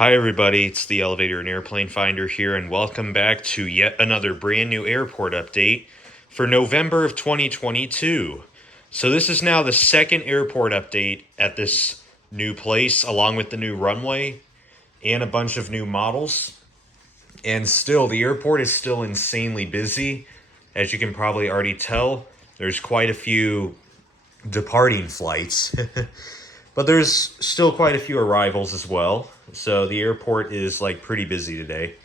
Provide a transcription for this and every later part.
Hi everybody, it's the Elevator and Airplane Finder here, and welcome back to yet another brand new airport update for November of 2022. So this is now the second airport update at this new place, along with the new runway and a bunch of new models. And still, the airport is still insanely busy. As you can probably already tell, there's quite a few departing flights. But there's still quite a few arrivals as well. So the airport is like pretty busy today.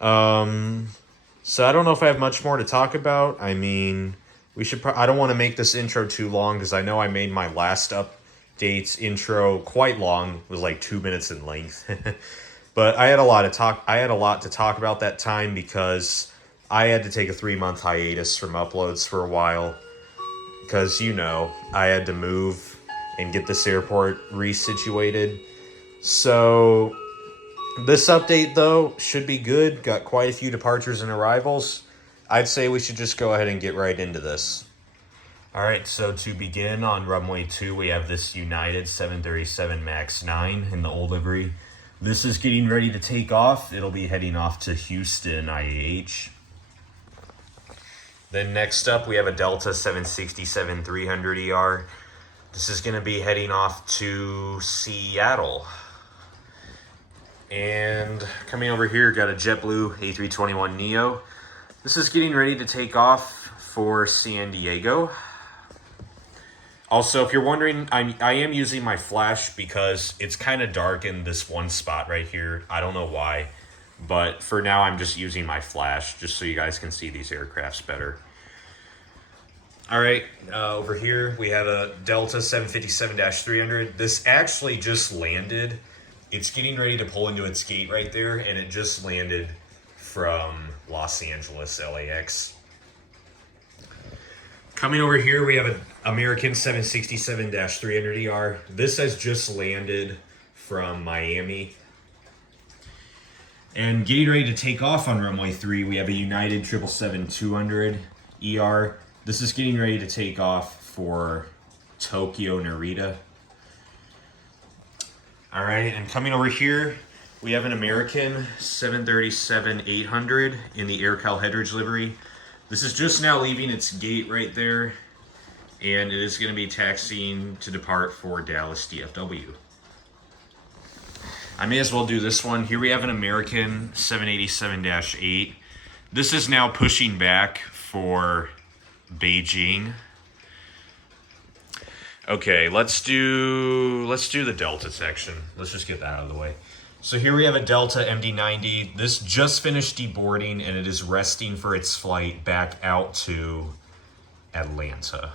So I don't know if I have much more to talk about. I mean, I don't want to make this intro too long because I know I made my last updates intro quite long. It was like 2 minutes in length. But I had a lot to talk about that time because I had to take a 3-month hiatus from uploads for a while because, I had to move and get this airport resituated. So this update, though, should be good. Got quite a few departures and arrivals. I'd say we should just go ahead and get right into this. All right, so to begin, on runway 2, we have this United 737 MAX 9 in the old livery. This is getting ready to take off. It'll be heading off to Houston, IAH. Then next up, we have a Delta 767-300ER. This is going to be heading off to Seattle. And coming over here, got a JetBlue A321neo. This is getting ready to take off for San Diego. Also, if you're wondering, I am using my flash because it's kind of dark in this one spot right here. I don't know why, but for now I'm just using my flash just so you guys can see these aircrafts better. All right, over here we have a Delta 757-300. This actually just landed. It's getting ready to pull into its gate right there, and it just landed from Los Angeles, LAX. Coming over here, we have an American 767-300ER. This has just landed from Miami. And getting ready to take off on runway 3, we have a United 777-200ER. This is getting ready to take off for Tokyo Narita. All right, and coming over here, we have an American 737-800 in the AirCal Headridge livery. This is just now leaving its gate right there, and it is going to be taxiing to depart for Dallas DFW. I may as well do this one. Here we have an American 787-8. This is now pushing back for Beijing. Okay, let's do the Delta section. Let's just get that out of the way. So here we have a Delta MD-90. This just finished deboarding and it is resting for its flight back out to Atlanta.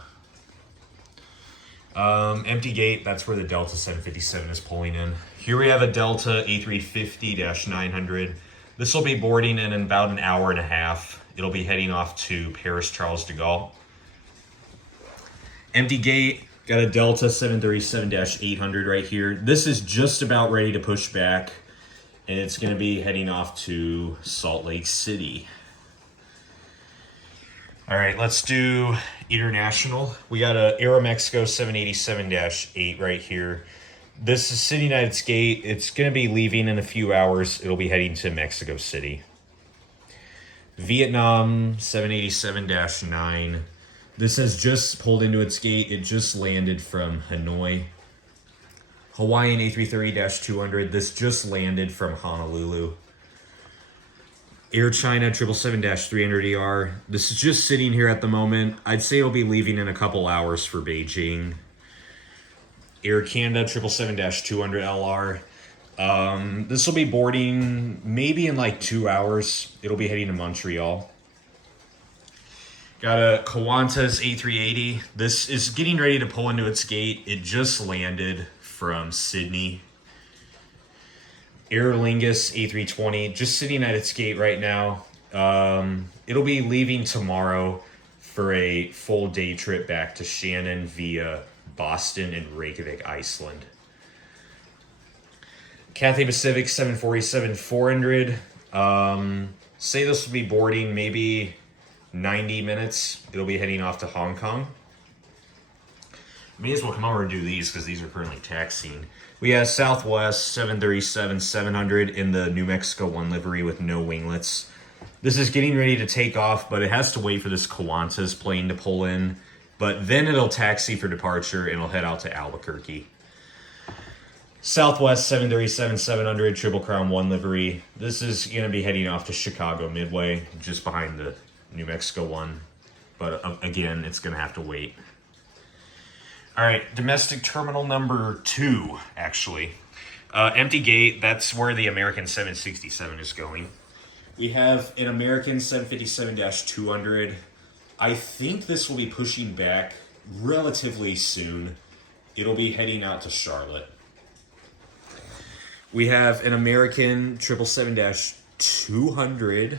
Empty gate, that's where the Delta 757 is pulling in. Here we have a Delta A350-900. This will be boarding in about an hour and a half. It'll be heading off to Paris Charles de Gaulle. Empty gate, got a Delta 737-800 right here. This is just about ready to push back, and it's going to be heading off to Salt Lake City. All right, let's do international. We got a Aeromexico 787-8 right here. This is sitting at its gate. It's going to be leaving in a few hours. It'll be heading to Mexico City. Vietnam 787-9. This has just pulled into its gate. It just landed from Hanoi. Hawaiian A330-200. This just landed from Honolulu. Air China 777-300ER. This is just sitting here at the moment. I'd say it'll be leaving in a couple hours for Beijing. Air Canada 777-200LR. This will be boarding maybe in like 2 hours. It'll be heading to Montreal. Got a Qantas A380. This is getting ready to pull into its gate. It just landed from Sydney. Aer Lingus A320, just sitting at its gate right now. It'll be leaving tomorrow for a full day trip back to Shannon via Boston and Reykjavik, Iceland. Cathay Pacific 747-400. Say this will be boarding maybe 90 minutes. It'll be heading off to Hong Kong. May as well come over and do these because these are currently taxiing. We have Southwest 737-700 in the New Mexico 1 livery with no winglets. This is getting ready to take off, but it has to wait for this Kiwanis plane to pull in. But then it'll taxi for departure and it'll head out to Albuquerque. Southwest 737-700 Triple Crown 1 livery. This is going to be heading off to Chicago Midway, just behind the New Mexico 1. But again, it's going to have to wait. All right, domestic terminal number 2, actually. Empty gate, that's where the American 767 is going. We have an American 757-200. I think this will be pushing back relatively soon. It'll be heading out to Charlotte. We have an American 777-200.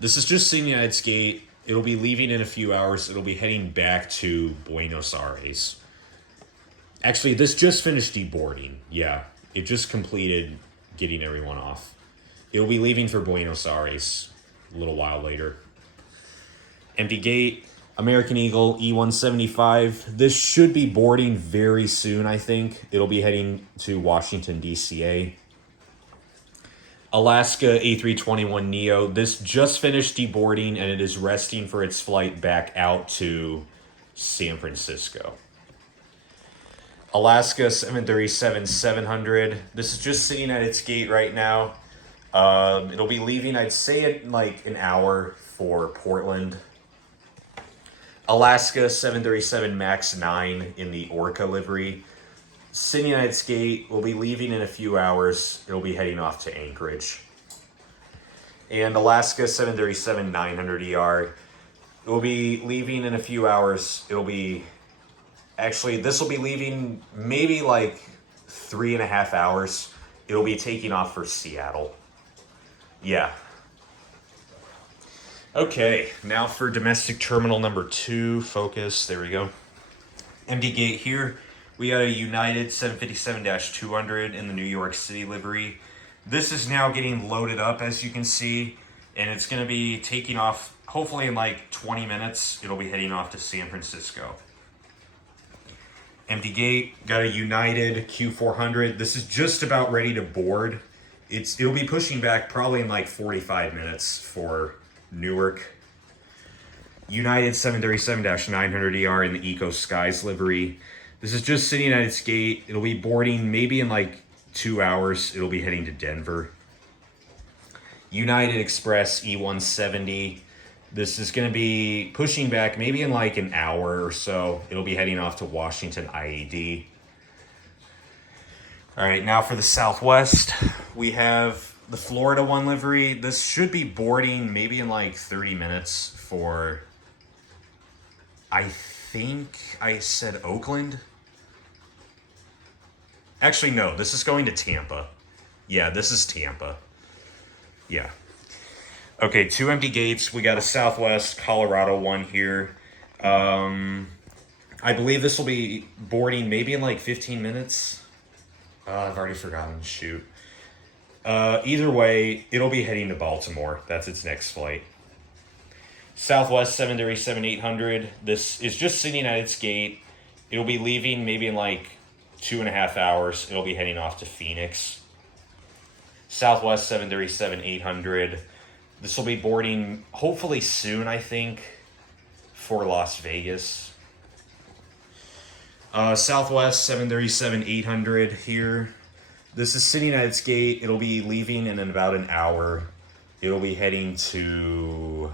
This is just seeing United's gate. It'll be leaving in a few hours. It'll be heading back to Buenos Aires. Actually, this just finished deboarding. Yeah, it just completed getting everyone off. It'll be leaving for Buenos Aires a little while later. Empty gate, American Eagle E-175. This should be boarding very soon, I think. It'll be heading to Washington, D.C.A. Alaska A321neo. This just finished deboarding and it is resting for its flight back out to San Francisco. Alaska 737-700. This is just sitting at its gate right now. It'll be leaving, I'd say, in like an hour for Portland. Alaska 737 MAX 9 in the Orca livery. Sitting at its gate, will be leaving in a few hours. It'll be heading off to Anchorage. And Alaska 737-900ER. It will be leaving in a few hours. It'll be... Actually, this will be leaving maybe like 3.5 hours. It'll be taking off for Seattle. Yeah. Okay, now for domestic terminal number 2. Focus. There we go. Empty gate here. We got a United 757-200 in the New York City livery. This is now getting loaded up, as you can see, and it's going to be taking off hopefully in like 20 minutes. It'll be heading off to San Francisco. Empty gate, got a United Q400. This is just about ready to board. It'll be pushing back probably in like 45 minutes for Newark. United 737-900ER in the Eco Skies livery. This is just sitting at its gate. It'll be boarding maybe in like 2 hours. It'll be heading to Denver. United Express E-170. This is going to be pushing back maybe in like an hour or so. It'll be heading off to Washington IAD. All right, now for the Southwest, we have the Florida 1 livery. This should be boarding maybe in like 30 minutes for, I think I said Oakland. Actually, no, this is going to Tampa. Yeah, this is Tampa. Yeah. Okay, 2 empty gates. We got a Southwest Colorado 1 here. I believe this will be boarding maybe in like 15 minutes. I've already forgotten. Shoot. Either way, it'll be heading to Baltimore. That's its next flight. Southwest 737-800. This is just sitting at its gate. It'll be leaving maybe in like 2.5 hours. It'll be heading off to Phoenix. Southwest 737-800. This will be boarding hopefully soon, I think, for Las Vegas. Southwest 737-800 here. This is sitting at its gate. It'll be leaving in about an hour. It'll be heading to...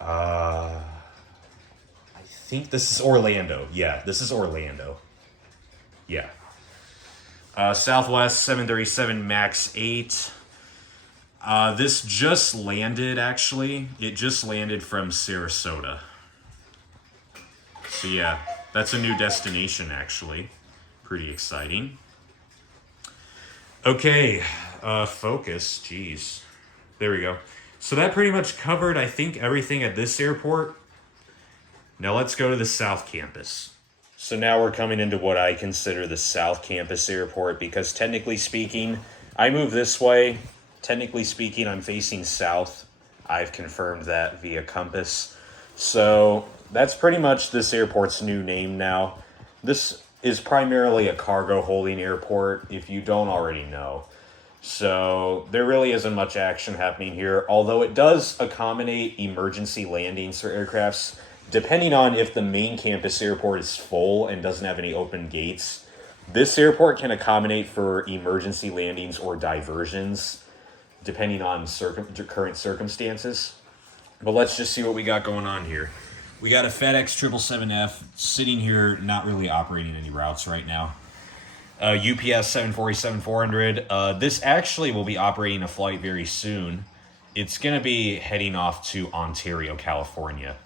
I think this is Orlando. Yeah, this is Orlando. Yeah. Southwest 737 MAX 8. This just landed, actually. It just landed from Sarasota. So yeah, that's a new destination, actually. Pretty exciting. Okay, focus. Jeez. There we go. So that pretty much covered, I think, everything at this airport. Now let's go to the South Campus. So now we're coming into what I consider the South Campus airport because technically speaking, I move this way. Technically speaking, I'm facing south. I've confirmed that via compass. So that's pretty much this airport's new name now. This is primarily a cargo holding airport, if you don't already know. So there really isn't much action happening here, although it does accommodate emergency landings for aircrafts, depending on if the main campus airport is full and doesn't have any open gates. This airport can accommodate for emergency landings or diversions, depending on current circumstances. But let's just see what we got going on here. We got a FedEx 777F sitting here, not really operating any routes right now. UPS 747-400. This actually will be operating a flight very soon. It's going to be heading off to Ontario, California.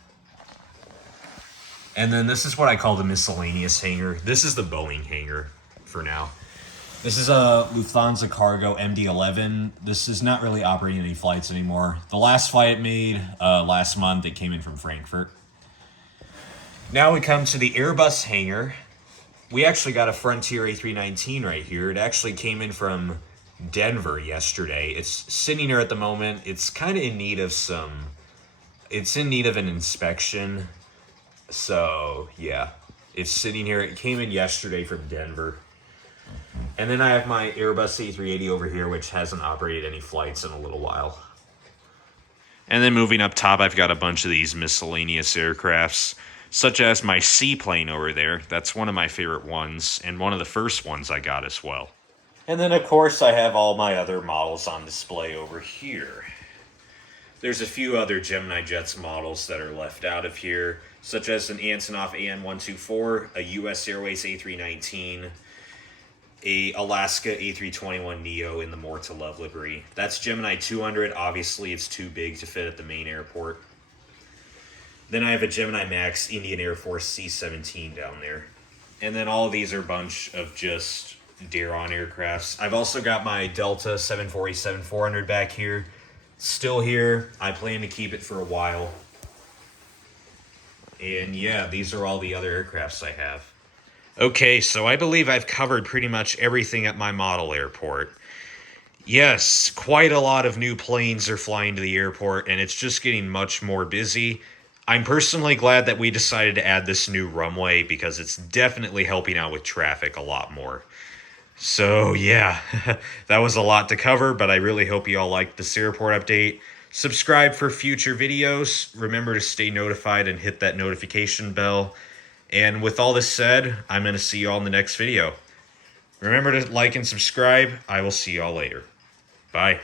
And then this is what I call the miscellaneous hangar. This is the Boeing hangar for now. This is a Lufthansa Cargo MD-11. This is not really operating any flights anymore. The last flight it made last month, it came in from Frankfurt. Now we come to the Airbus hangar. We actually got a Frontier A319 right here. It actually came in from Denver yesterday. It's sitting here at the moment. It's kind of in need of it's in need of an inspection. So, yeah. It's sitting here. It came in yesterday from Denver. And then I have my Airbus A380 over here, which hasn't operated any flights in a little while. And then moving up top, I've got a bunch of these miscellaneous aircrafts, such as my seaplane over there. That's one of my favorite ones, and one of the first ones I got as well. And then, of course, I have all my other models on display over here. There's a few other Gemini Jets models that are left out of here, such as an Antonov AN-124, a US Airways A319, a Alaska A321neo in the More to Love livery. That's Gemini 200. Obviously, it's too big to fit at the main airport. Then I have a Gemini Max Indian Air Force C-17 down there. And then all of these are a bunch of just Daron aircrafts. I've also got my Delta 747-400 back here. Still here. I plan to keep it for a while. And yeah, these are all the other aircrafts I have. Okay, so I believe I've covered pretty much everything at my model airport. Yes, quite a lot of new planes are flying to the airport, and it's just getting much more busy. I'm personally glad that we decided to add this new runway because it's definitely helping out with traffic a lot more. So yeah, that was a lot to cover, but I really hope you all liked this airport update. Subscribe for future videos. Remember to stay notified and hit that notification bell. And with all this said, I'm going to see you all in the next video. Remember to like and subscribe. I will see you all later. Bye.